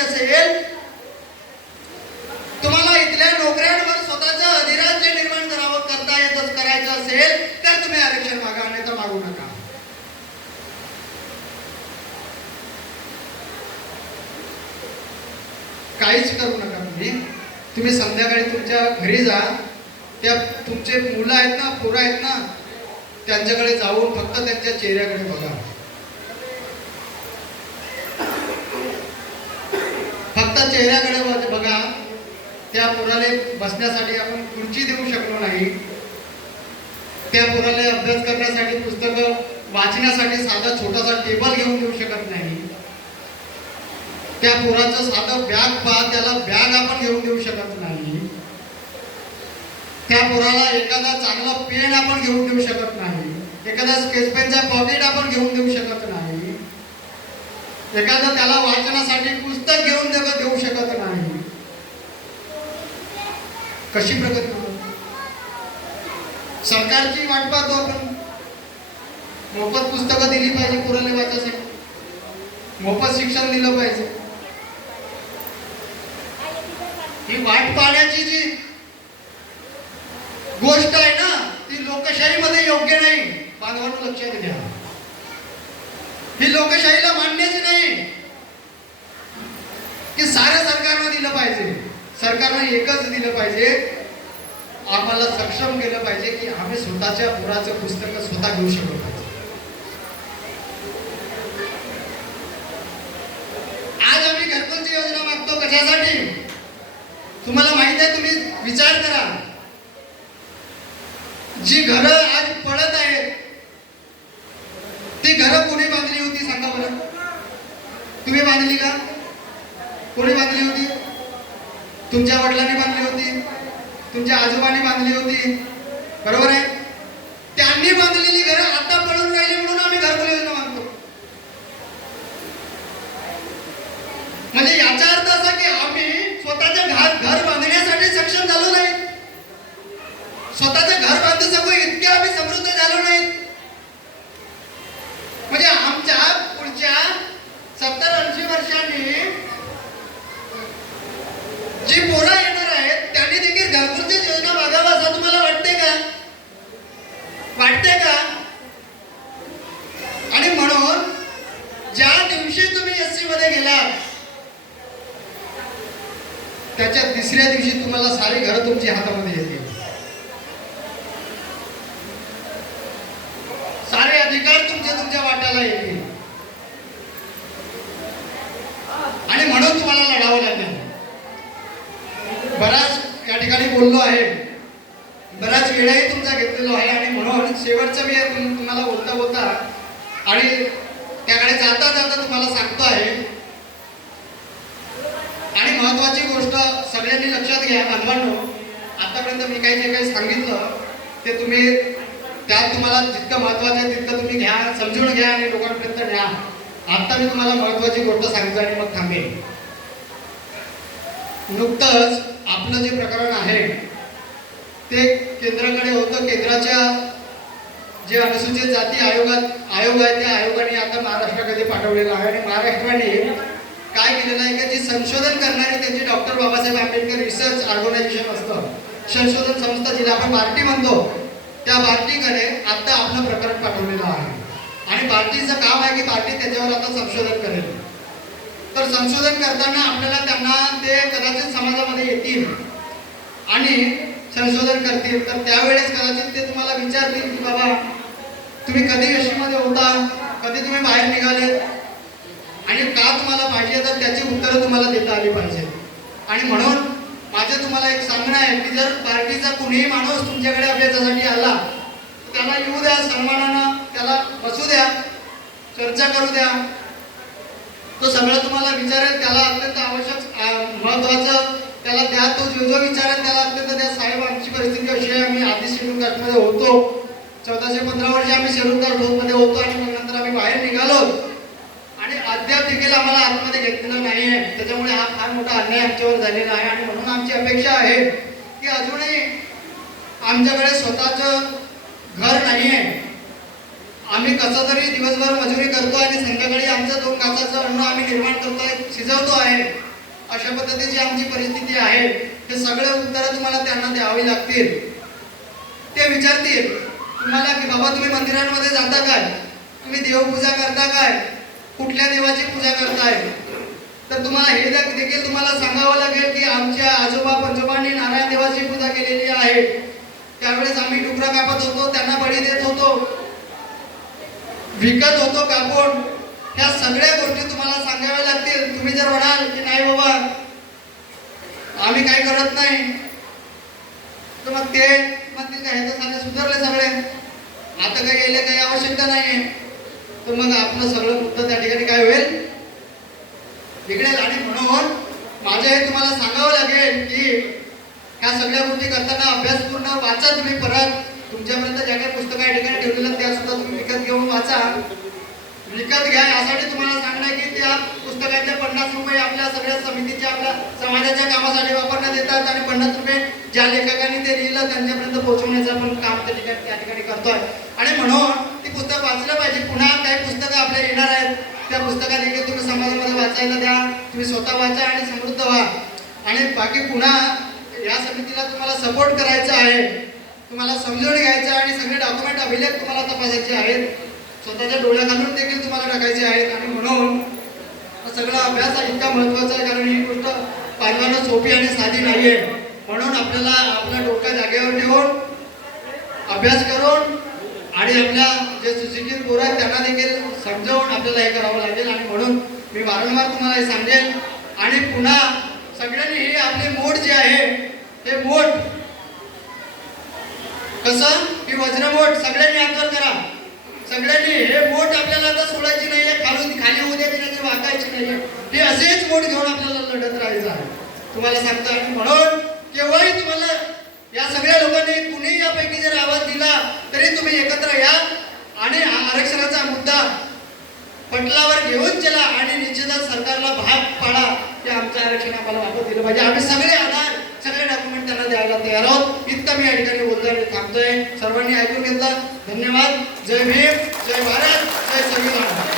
असेल तुम्हाला इथल्या नोकऱ्यांवर स्वतःच अधिराज्य निर्माण करावं करता येत करायचं असेल तर तुम्ही आरक्षण मागा अन्यथा मागू नका. काहीच करू नका तुम्ही. तुम्ही संध्याकाळी तुमच्या घरी जा. त्या तुमचे मुलं आहेत ना पोरं आहेत ना त्यांच्याकडे जाऊन फक्त त्यांच्या चेहऱ्याकडे बघा. आता चेहऱ्याकडे बघा त्या पोराला बसण्यासाठी आपण खुर्ची देऊ शकलो नाही. त्या पोराला अभ्यास करण्यासाठी पुस्तकं वाचण्यासाठी साधा छोटासा टेबल घेऊन देऊ शकत नाही. त्या पोराचं साधं बॅग पहा त्याला बॅग आपण घेऊन देऊ शकत नाही. त्या पोराला एखादा चांगला पेन आपण घेऊन देऊ शकत नाही. एखादा स्केच पेनचा पॉकेट आपण घेऊन देऊ शकत नाही. एखादं त्याला वाचनासाठी पुस्तक घेऊन देऊ देऊ शकत नाही. कशी प्रगती सरकारची वाट पाहतो आपण. मोफत पुस्तकं दिली पाहिजे पोराला वाचायसाठी मोफत शिक्षण दिलं पाहिजे. ही वाट पाहण्याची जी गोष्ट आहे ना ती लोकशाहीमध्ये योग्य नाही. बांधवांनो लक्षात घ्या. ही लोकशाहीला मान्यच नाही. की साऱ्या सरकारनं दिलं पाहिजे. सरकारनं एकच दिलं पाहिजे. आम्हाला सक्षम केलं पाहिजे की आम्ही स्वतःच्या पुराचं पुस्तक स्वतः घेऊ शकलो पाहिजे. आज आम्ही घरकुलची योजना मागतो कशासाठी? तुम्हाला माहीत आहे तुम्ही विचार करा. जी घरं आज पडत आहेत ती घरं कोणी बांधली होती सांगा बरं तुम्ही बांधली का? कोणी बांधली होती? तुमच्या वडिलांनी बांधली होती? तुमच्या आजोबांनी बांधली होती? बरोबर आहे? त्यांनी बांधलेली घरं आता पडून राहिली म्हणून आम्ही घरकुल योजना मागतो. म्हणजे याचा अर्थ असा की आम्ही स्वतःचे घर घर बांधण्यासाठी सक्षम झालो नाही. स्वतःचे घर बांधू शकू इतके आम्ही समृद्ध झालो नाहीत म्हणजे आमच्या पुढच्या सत्तर ऐंशी वर्षांनी जी पोरं येणार आहेत त्यांनी देखील घरकुलची योजना मागावं असं तुम्हाला वाटते का वाटते का आणि म्हणून ज्या दिवशी तुम्ही एस सी मध्ये गेलात त्याच्या तिसऱ्या दिवशी तुम्हाला सारी घरं तुमची हातामध्ये येतील. सारे अधिकार तुमच्या तुमच्या वाट्याला येतील. आणि म्हणून तुम्हाला लढावं लागेल. बराच या ठिकाणी बोललो आहे. बराच वेळही तुमचा घेतलेलो आहे आणि म्हणून शेवटचं मी तुम्हाला बोलता बोलता आणि त्याकडे जाता जाता तुम्हाला सांगतो आहे महत्वाची गोष्ट सगळ्यांनी लक्षात घ्या. बांधवांनो आतापर्यंत मी काही जे काही सांगितलं ते तुम्ही त्यात तुम्हाला जितकं महत्वाचं आहे तितकं तुम्ही घ्या समजून घ्या आणि लोकांपर्यंत न्या. आता मी तुम्हाला महत्वाची गोष्ट सांगतो आणि मग थांबेन. नुकतंच आपलं जे प्रकरण आहे ते केंद्राकडे होतं. केंद्राच्या जे अनुसूचित जाती आयोगात आयोग आहे त्या आयोगाने आता महाराष्ट्राकडे पाठवलेलं आहे. आणि महाराष्ट्राने काय केलेलं आहे की जी संशोधन बाबासाहेब आंबेडकर रिसर्च ऑर्गनायझेशन असतं संशोधन संस्था जिला आपण बार्टी म्हणतो त्या बार्टीकडे आता आपलं प्रकरण पाठवलेलं आहे. आणि बार्टीचं काम आहे की बार्टी त्याच्यावर आता संशोधन करेल. तर संशोधन करताना आपल्याला त्यांना ते कदाचित समाजामध्ये येतील आणि संशोधन करतील. तर त्यावेळेस कदाचित ते तुम्हाला विचारतील की बाबा तुम्ही कधी यशीमध्ये होता? कधी तुम्ही बाहेर निघाले आणि का तुम्हाला पाहिजे? तर त्याची उत्तरं तुम्हाला देता आली पाहिजे. आणि म्हणून माझं तुम्हाला एक सांगणं आहे की जर पार्टीचा कुणीही माणूस तुमच्याकडे अभ्यासासाठी आला तर त्याला येऊ द्या सन्मानानं त्याला बसू द्या चर्चा करू द्या. तो सगळं तुम्हाला विचारेल त्याला अत्यंत आवश्यक महत्वाचं त्याला द्या तो जो जो विचारेल त्याला अत्यंत द्या. साहेब आमची परिस्थिती अशी आहे? आम्ही आधी शेड्यूल कास्टमध्ये होतो. चौदाशे पंधरा वर्ष आम्ही शेड्यूल कास्ट होतमध्ये होतो आणि मग नंतर आम्ही बाहेर निघालो. आणि अद्याप देखील आम्हाला आतमध्ये घेतलेलं नाही आहे त्याच्यामुळे हा फार मोठा अन्याय आमच्यावर झालेला आहे आणि म्हणून आमची अपेक्षा आहे की अजूनही आमच्याकडे स्वतःचं घर नाही आहे. आम्ही कसं तरी दिवसभर मजुरी करतो आणि संध्याकाळी आमचं दोन काचाचं अन्न आम्ही निर्माण करतोय शिजवतो आहे. अशा पद्धतीची आमची परिस्थिती आहे. हे सगळे उत्तरं तुम्हाला त्यांना द्यावी लागतील. ते विचारतील तुम्हाला की बाबा तुम्ही मंदिरांमध्ये जाता काय? तुम्ही देवपूजा करता काय? कुठल्या देवाची पूजा करताय? तर तुम्हाला हे देखील तुम्हाला सांगावं लागेल की आमच्या आजोबा पंजोबांनी नारायण देवाची पूजा केलेली आहे. त्यावेळेस आम्ही डुकरा कापत होतो त्यांना बळी देत होतो. विकत होतो कापून. ह्या सगळ्या गोष्टी तुम्हाला सांगाव्या लागतील. तुम्ही जर म्हणाल की नाही बाबा आम्ही काही करत नाही. तर मग ते मग ते काय तर सुधारले सगळे. आता काही गेले काही आवश्यकता नाही तर मग आपलं सगळं मुद्दा त्या ठिकाणी काय होईल? बिघडेल आणि म्हणून माझं हे तुम्हाला सांगावं लागेल की ह्या सगळ्या गोष्टी करताना अभ्यास पूर्ण वाचा तुम्ही परत. तुमच्यापर्यंत ज्या काही पुस्तकं या ठिकाणी ठेवलेल्या त्या सुद्धा तुम्ही विकत घेऊन वाचा. विकत घ्या यासाठी तुम्हाला सांगणं की त्या पुस्तकाचे पन्नास रुपये आपल्या सगळ्या समितीच्या आपल्या समाजाच्या कामासाठी वापरण्यात येतात आणि पन्नास रुपये ज्या लेखकांनी ते लिहिलं त्यांच्यापर्यंत पोहोचवण्याचं आपण काम त्या ठिकाणी त्या ठिकाणी करतोय. आणि म्हणून ती पुस्तक वाचलं पाहिजे. पुन्हा काही पुस्तकं आपल्या येणार आहेत. त्या पुस्तकात देखील तुम्ही समाजामध्ये वाचायला द्या. तुम्ही स्वतः वाचा आणि समृद्ध व्हा. आणि बाकी पुन्हा या समितीला तुम्हाला सपोर्ट करायचा आहे. तुम्हाला समजून घ्यायचं आहे आणि सगळे डॉक्युमेंट अभिलेख तुम्हाला तपासायचे आहेत. स्वतःच्या डोळ्या घालून देखील तुम्हाला टाकायचे आहेत. आणि म्हणून सगळा अभ्यास इतका महत्त्वाचा आहे कारण ही गोष्ट पाहिल्यानं सोपी आणि साधी नाही आहे म्हणून आपल्याला आपल्या डोक्या जागेवर ठेवून अभ्यास करून आणि आपल्या जे सुशिक्षित पोरं आहेत त्यांना देखील समजावून आपल्याला हे करावं लागेल. आणि म्हणून मी वारंवार तुम्हाला हे सांगेल. आणि पुन्हा सगळ्यांनी हे आपले मोड जे आहे हे मोठ कसं? की वज्रमोठ सगळ्यांनी आंदोलन करा. सगळ्यांनी हे मोठ आपल्याला आता सोडायची नाहीये खालून खाली होऊ द्यायची नाही वाकायची नाहीये हे असेच मोठ घेऊन आपल्याला लढत राहायचं आहे. तुम्हाला सांगतो. आणि म्हणून केव्हाही तुम्हाला या सगळ्या लोकांनी कुणीही यापैकी जर आवाज दिला तरी तुम्ही एकत्र या आणि आरक्षणाचा मुद्दा पटलावर घेऊन चला आणि निश्चितच सरकारला भाग पाडा की आमचं आरक्षण आम्हाला वापस दिलं पाहिजे. आम्ही सगळे आधार सगळे डॉक्युमेंट त्यांना द्यायला तयार आहोत. इतकं मी या ठिकाणी बोलतोय थांबतोय. सर्वांनी ऐकून घेतलं. धन्यवाद. जय भीम. जय भारत. जय संविधान.